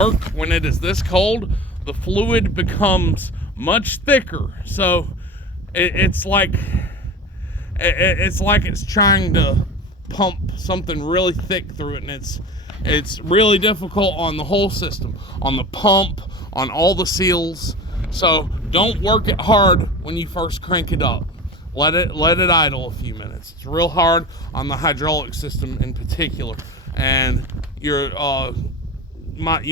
work when it is this cold, the fluid becomes much thicker. So it's like it's trying to pump something really thick through it, and it's really difficult on the whole system, on the pump, on all the seals. So don't work it hard when you first crank it up. Let it idle a few minutes. It's real hard on the hydraulic system in particular, and you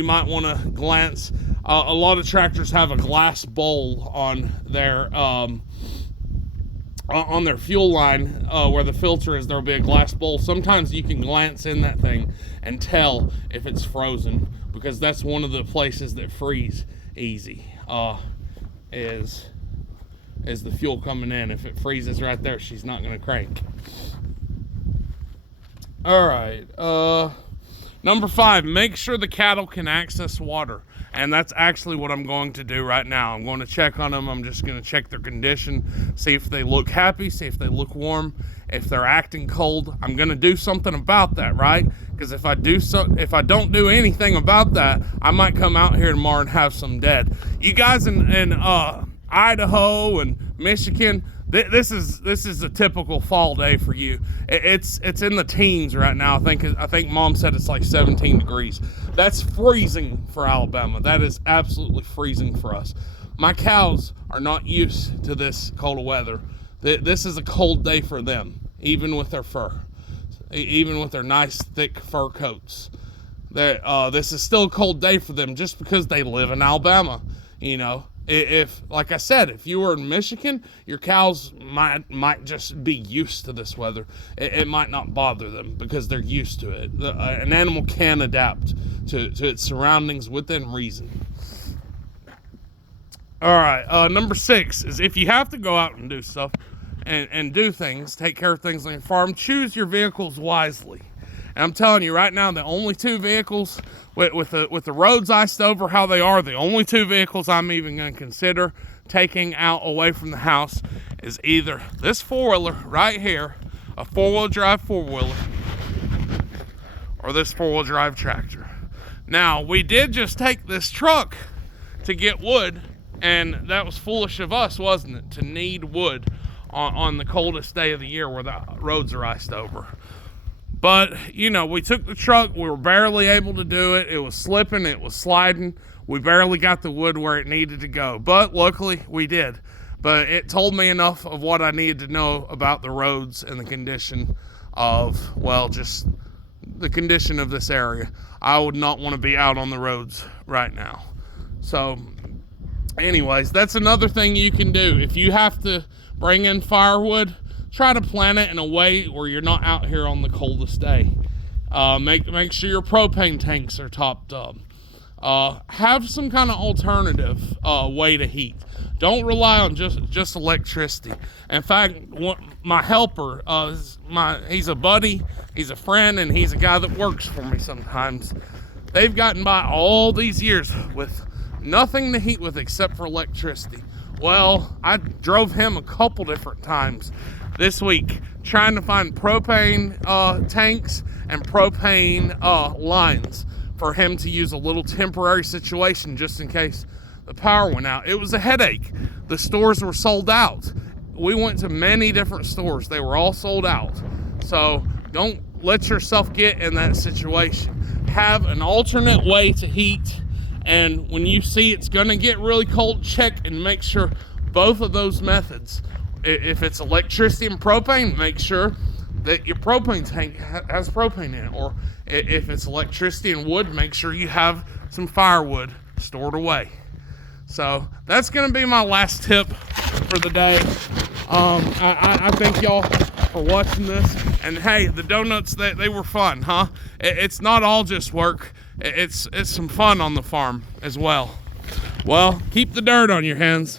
might want to glance. A lot of tractors have a glass bowl on their fuel line where the filter is. There'll be a glass bowl. Sometimes you can glance in that thing and tell if it's frozen, because that's one of the places that freeze easy. Is the fuel coming in. If it freezes right there, she's not going to crank. All right. Number 5, make sure the cattle can access water. And that's actually what I'm going to do right now. I'm going to check on them. I'm just going to check their condition, see if they look happy, see if they look warm, if they're acting cold. I'm going to do something about that, right? Because if I don't do anything about that, I might come out here tomorrow and have some dead. You guys in Idaho and Michigan, this is a typical fall day for you. It's in the teens right now. I think Mom said it's like 17 degrees. That's freezing for Alabama. That is absolutely freezing for us. My cows are not used to this cold weather. This is a cold day for them, even with their fur, even with their nice thick fur coats. This is still a cold day for them just because they live in Alabama. You know, if, like I said, if you were in Michigan, your cows might just be used to this weather. It might not bother them because they're used to it. An animal can adapt to its surroundings within reason. All right, number 6 is, if you have to go out and do stuff and do things, take care of things on your farm, choose your vehicles wisely. And I'm telling you right now, the only 2 vehicles with the roads iced over how they are, the only 2 vehicles I'm even going to consider taking out away from the house is either this 4-wheeler right here, a 4-wheel drive 4-wheeler, or this 4-wheel drive tractor. Now, we did just take this truck to get wood, and that was foolish of us, wasn't it, to need wood on the coldest day of the year where the roads are iced over. But, you know, we took the truck. We were barely able to do it. It was slipping. It was sliding. We barely got the wood where it needed to go. But luckily, we did. But it told me enough of what I needed to know about the roads and the condition of, well, just the condition of this area. I would not want to be out on the roads right now. So, anyways, that's another thing you can do. If you have to bring in firewood, try to plan it in a way where you're not out here on the coldest day. Make sure your propane tanks are topped up. Have some kind of alternative way to heat. Don't rely on just electricity. In fact, my helper, he's a buddy, he's a friend, and he's a guy that works for me sometimes. They've gotten by all these years with nothing to heat with except for electricity. Well, I drove him a couple different times this week trying to find propane tanks and propane lines for him to use a little temporary situation just in case the power went out. It was a headache. The stores were sold out. We went to many different stores. They were all sold out. So don't let yourself get in that situation. Have an alternate way to heat. And when you see it's going to get really cold, check and make sure both of those methods. If it's electricity and propane, make sure that your propane tank has propane in it. Or if it's electricity and wood, make sure you have some firewood stored away. So that's going to be my last tip for the day. I thank y'all for watching this. And hey, the donuts, they were fun, huh? It's not all just work. It's some fun on the farm as well. Well, keep the dirt on your hands.